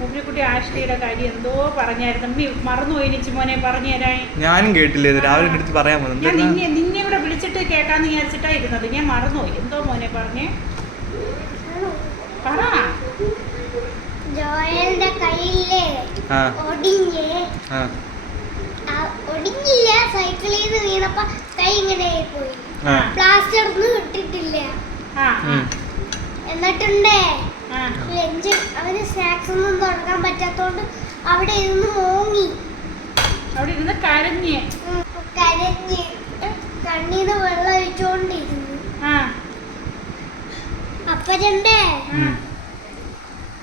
മുബ്രിക്കുട്ടി ആഷ്ലിയുടെ കാര്യം എന്തോ പറഞ്ഞായിരുന്നു. മറന്നുപോയി മോനെ പറഞ്ഞുതരാൻ. ഞാനും കേട്ടില്ലേ, രാവിലെ എടുത്ത് പറയാൻ പോകുന്നു. ഞാൻ നിന്നെ ഇവിടെ വിളിച്ചിട്ട് കേൾക്കാന്ന് വിചാരിച്ചിട്ടാ ഇരുന്നത്. ഞാൻ മറന്നുപോയി. എന്തോ മോനെ പറഞ്ഞേ, പറ. ജോയലിന്റെ കയ്യിലെ ഒടിഞ്ഞില്ല, സൈക്കിളിൽ നിന്ന് വീണപ്പോ കൈ ഇങ്ങനെ പോയി. പ്ലാസ്റ്റർ ഒന്നും ഇട്ടിട്ടില്ല. എന്നിട്ടുണ്ടേ ലഞ്ച് അവന് സ്നാക്സ് ഒന്നും തുടങ്ങാൻ പറ്റാത്തോണ്ട് അവിടെ ഇരുന്ന് മോങ്ങി, അവിടെ ഇരുന്ന് കരഞ്ഞ് കണ്ണീന്ന് വെള്ളം ഒഴിച്ചോണ്ടിരുന്നു. അപ്പഴണ്ടേ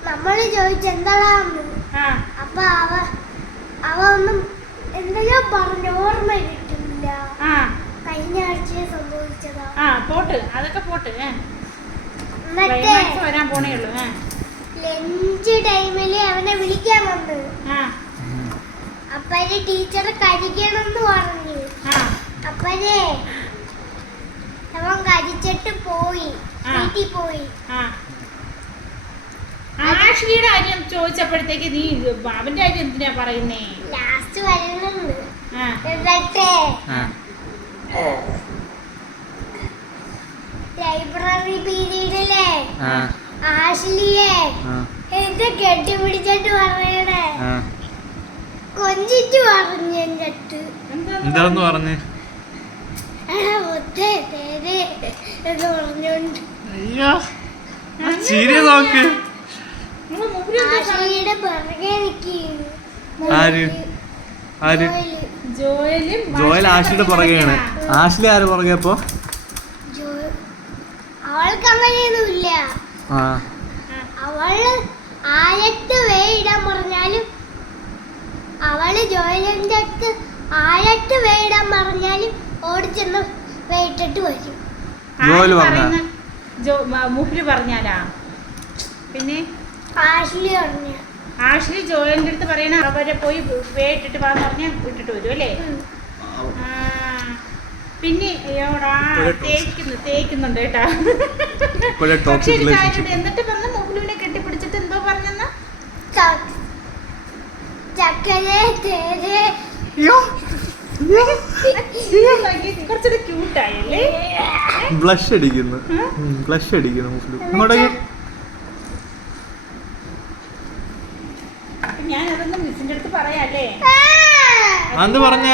നമ്മള് ചോദിച്ചെന്താന്ന്. അപ്പൊ അവ ഒന്നും എന്തെങ്കിലും പറഞ്ഞു, ഓർമ്മ കിട്ടില്ല. കഴിഞ്ഞ ആഴ്ചയെ സംഭവിച്ചതാ. പോട്ട് അതൊക്കെ പോട്ട്. വരാൻ പോണേ ഉള്ളൂ. ലഞ്ച് ടൈമില് അവനെ വിളിക്കാൻ വന്നു. അപ്പഴേ ടീച്ചർ കഴിക്കണമെന്ന് പറഞ്ഞു. അപ്പഴേ അവൻ കഴിച്ചിട്ട് പോയി, വീട്ടിൽ പോയി. ആഷ്ലിയുടെ കാര്യം ചോദിച്ചപ്പോഴത്തേക്ക് നീ അവന്റെ കാര്യം എന്തിനാ പറയുന്നേ? ലാസ്റ്റ് വരുന്നുണ്ട്. ലൈബ്രറി പീരീഡിലെ ആഷ്ലിയെ എന്ത് കെട്ടിപ്പിടിച്ചിട്ട് പറയണേ, കൊഞ്ചിച്ചു പറഞ്ഞു. എന്നിട്ട് എന്താന്ന് പറഞ്ഞേ? പറഞ്ഞോണ്ട് സീരിയസ് നോക്ക്. ആഷ്ലിയുടെ പിറകെ നിൽക്കുന്നു. ജോയൽ ആഷ്ലിയുടെ പുറകെയാണ്. ആഷ്ലി ആര് പുറകെ? അപ്പൊ അവൾക്ക് അങ്ങനെയൊന്നുമില്ല. അവള് ആഴത്ത് വേയിടാൻ പറഞ്ഞാലും, അവള് ജോയലിന്റെ അടുത്ത് ആഴത്ത് വേയിടാൻ പറഞ്ഞാലും ഓടിച്ചെന്ന് വേയിട്ടിട്ട് വരും. മുഹ്രി പറഞ്ഞാലാ? പിന്നെ ആഷ്ലി ജോയലിന്റെ അടുത്ത് പറയണ അവരെ പോയി വേയിട്ടിട്ട് പോകാന്ന് പറഞ്ഞാൽ ഇട്ടിട്ട് വരും അല്ലേ? പിന്നെ തേക്കുന്നുണ്ട് കേട്ടാ. എന്നിട്ട് വന്ന് മുഹ്ലുവിനെ കെട്ടിപ്പിടിച്ചിട്ട് എന്തോ പറഞ്ഞെന്നാ? കുറച്ചൊരു ക്യൂട്ടായല്ലേ? ബ്ലഷ് അടിക്കുന്നു മുഹ്ലു. ഇങ്ങോട്ടേക്ക് ഞാൻ അതൊന്നും മിസ്സിന്റെ അടുത്ത് പറയാല്ലേ? എന്ത് പറഞ്ഞ?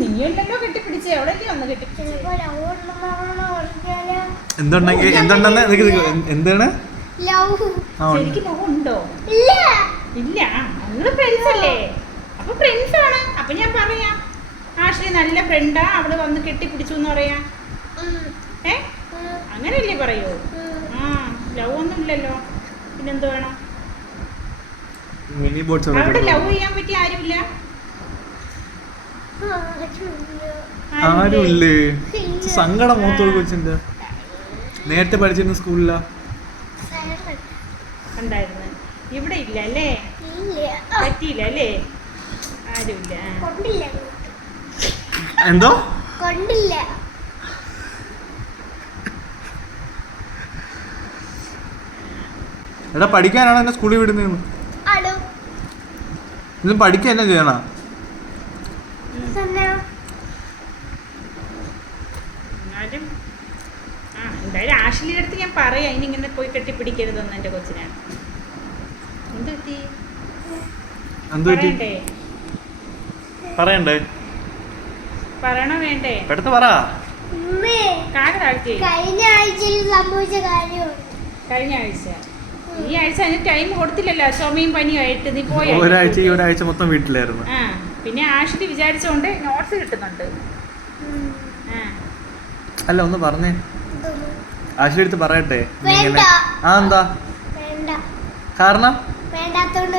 നീയല്ലോ കെട്ടിപ്പിടിച്ചേ, എവിടേക്ക് വന്ന് കെട്ടിപ്പിടിച്ചേ? എന്താണ് ശരിക്കും ലവ് ഉണ്ടോ? ഇല്ല. നിങ്ങള് ഫ്രണ്ട്സ് അല്ലേ? അപ്പൊ ഫ്രണ്ട്സ് ആണ്. അപ്പൊ ഞാൻ പറയാം, ആഷ്ലി നല്ല ഫ്രണ്ടാ, അവള് വന്ന് കെട്ടിപ്പിടിച്ചു എന്ന് പറയാ. അങ്ങനെയല്ലേ പറയൂ? ലവ് ഒന്നും ഇല്ലല്ലോ, പിന്നെന്ത് വേണം? അവിടെ ലവ് ചെയ്യാൻ പറ്റിയ ആരുമില്ല. ആരുമില്ലേ? സങ്കടം മൂത്തോട് കൊച്ചിന്റെ. നേരത്തെ പഠിച്ചിരുന്ന സ്കൂളിലാ ഉണ്ടായിരുന്നു. ഇവിടെ ഇല്ല അല്ലേ? പറ്റിയില്ല അല്ലേ? ആരുമില്ല. എന്തോ കൊണ്ടില്ല. എടാ പഠിക്കാനാണ് എന്നെ സ്കൂളിൽ വിടുന്നതെന്ന്. ഇതും പഠിക്കാൻ എന്നാ ചെയ്യണ? എന്തായാലും ആഷ്ലിയുടെ അടുത്ത് ഞാൻ പറയാം, ഇനി ഇങ്ങനെ പോയി കെട്ടിപ്പിടിക്കരുതെന്ന് എന്റെ കൊച്ചിനെ. പറയണ്ടേ? പറയണോ വേണ്ടേ? പെട്ടെന്ന് പറ. കഴിഞ്ഞ ആഴ്ചയിൽ സംഭവിച്ച കാര്യമാണ്. കഴിഞ്ഞ ആഴ്ച? ഈ ആഴ്ച അതിന് ടൈം കൊടുത്തില്ലല്ലോ, ചുമയും പനിയായിട്ട് നീ പോയ. ഒരാഴ്ച മൊത്തം വീട്ടിലായിരുന്നു. പിന്നെ ആഷ്ലി വിചാരിച്ചോണ്ട് നോട്ട്സ് കിട്ടുന്നുണ്ട്. അല്ല ഒന്ന് പറഞ്ഞേ, ആഷ്ലി അടുത്ത് പറയട്ടെ. എന്താ കാരണം? വേണ്ടാത്തോണ്ട്